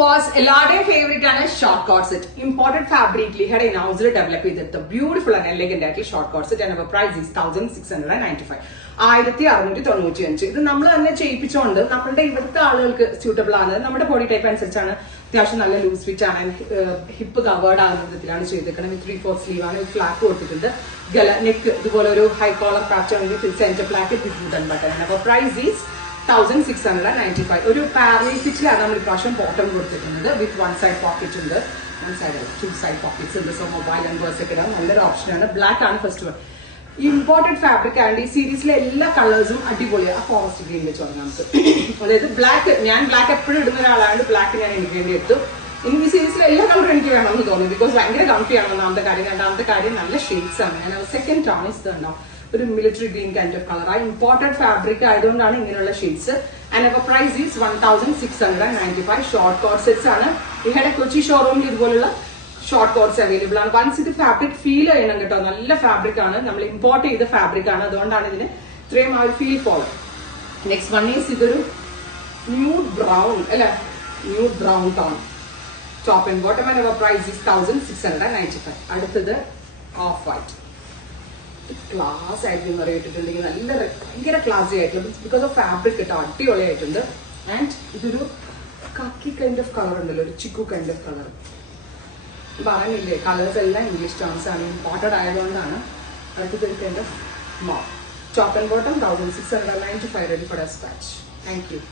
was എല്ലാവരുടെയും favourite ആണ് short coat set. Imported fabric ലിഹയുടെ ഇനൗസിൽ ഡെവലപ്പ് ചെയ്തെടുത്ത ബ്യൂട്ടിഫുൾ ആൻഡ് എലഗന്റ് ആയിട്ടുള്ള short coat set and price is 1695. 1695. ഇത് നമ്മൾ തന്നെ ചെയ്യിപ്പിച്ചുകൊണ്ട് നമ്മുടെ ഇവിടുത്തെ ആളുകൾക്ക് സ്യൂട്ടബിൾ ആണ്. നമ്മുടെ ബോഡി ടൈപ്പ് അനുസരിച്ചാണ്. അത്യാവശ്യം നല്ല ലൂസ് ഫിറ്റ് ആണ്. ഹിപ്പ് കവേർഡ് ആകുന്ന വിധത്തിലാണ് ചെയ്തേക്കുന്നത്. 3/4 സ്ലീവ് ആണ്. ഫ്ലാക്ക് കൊടുത്തിട്ടുണ്ട്. നെക്ക് ഇതുപോലെ ഒരു ഹൈ കോളർ പാച്ച് ആണെങ്കിൽ സെന്റർ ഫ്ലാക്ക് ബട്ടൺ ആണ്. അപ്പൊ പ്രൈസ് ഈസ് 1695. ഒരു പാരലൽ ഫിറ്റിലാണ് നമ്മൾ ഇപ്രാവശ്യം ബോട്ടം കൊടുത്തിട്ടുണ്ട്. വിത്ത് വൺ സൈഡ് പോക്കറ്റ് ഉണ്ട്. വൺ സൈഡ് 2 സൈഡ് പോക്കറ്റ്സ് ഉണ്ട്. സോ മൊബൈൽ ആൻഡ് പേഴ്സ് ഒക്കെ ഇടാൻ നല്ലൊരു ഓപ്ഷനാണ്. ബ്ലാക്ക് ആണ് ഫസ്റ്റ് വൺ. ഇമ്പോർട്ടന്റ് ഫാബ്രിക് ആണ്. ഈ സീരീസിലെ എല്ലാ കളേഴ്സും അടിപൊളിയാണ്. ഫോറസ്റ്റ് ഗ്രീൻ വെച്ച് തുടങ്ങാം നമുക്ക്. അതായത് ബ്ലാക്ക്, ഞാൻ ബ്ലാക്ക് എപ്പോഴും ഇടുന്ന ഒരാളാണ്. ബ്ലാക്ക് ഞാൻ എനിക്ക് വേണ്ടി എടുത്തു. ഇനി ഈ സീരീസിലെ എല്ലാ കളറും എനിക്ക് വേണമെന്ന് തോന്നി. ബിക്കോസ് ഭയങ്കര കംഫിയാണ് ഒന്നാമത്തെ കാര്യം. രണ്ടാമത്തെ കാര്യം നല്ല ഷെയ്ഡ്സ് ആണ്. ഞാൻ സെക്കൻഡ് ടോൺ ഇസ് ഉണ്ടാവും ഒരു military green kind of colour. ആ ഇമ്പോർട്ടന്റ് ഫാബ്രിക് ആയതുകൊണ്ടാണ് ഇങ്ങനെയുള്ള shades. And our price is 1695. Short coat sets ആണ്. ഇവിടെ കൊച്ചി ഷോറൂമിൽ ഇതുപോലുള്ള ഷോർട്ട് കോട്ട്സ് അവൈലബിൾ ആണ്. വൺസ് ഇത് ഫാബ്രിക് ഫീൽ ചെയ്യണം കേട്ടോ. നല്ല ഫാബ്രിക് ആണ്. നമ്മൾ ഇമ്പോർട്ട് ചെയ്ത ഫാബ്രിക് ആണ്. അതുകൊണ്ടാണ് ഇതിന് ഇത്രയും ആ ഒരു feel follow. Next one is ഇതൊരു ന്യൂഡ് ബ്രൗൺ അല്ലെ, nude brown tone top and bottom. And our price is 1695. അടുത്തത് ഓഫ് വൈറ്റ്. ക്ലാസ് ആയിട്ട് അറിയിട്ടിട്ടുണ്ടെങ്കിൽ നല്ല ഭയങ്കര ക്ലാസി ആയിട്ടുള്ള ബിക്കോസ് ഓഫ് ഫാബ്രിക് കേട്ടോ. അടിപൊളിയായിട്ടുണ്ട്. ആൻഡ് ഇതൊരു കക്കി കൈൻഡ് ഓഫ് കളർ ഉണ്ടല്ലോ, ഒരു ചിക്കു കൈൻഡ് ഓഫ് കളർ. പറഞ്ഞില്ലേ കളേഴ്സ് എല്ലാം ഇംഗ്ലീഷ് ടേൺസ് ആണ്. ഇമ്പോർട്ടഡ് ആയതുകൊണ്ടാണ്. അടുത്തത് ഒരു kind of top and bottom 1695 ready for dispatch. Thank you.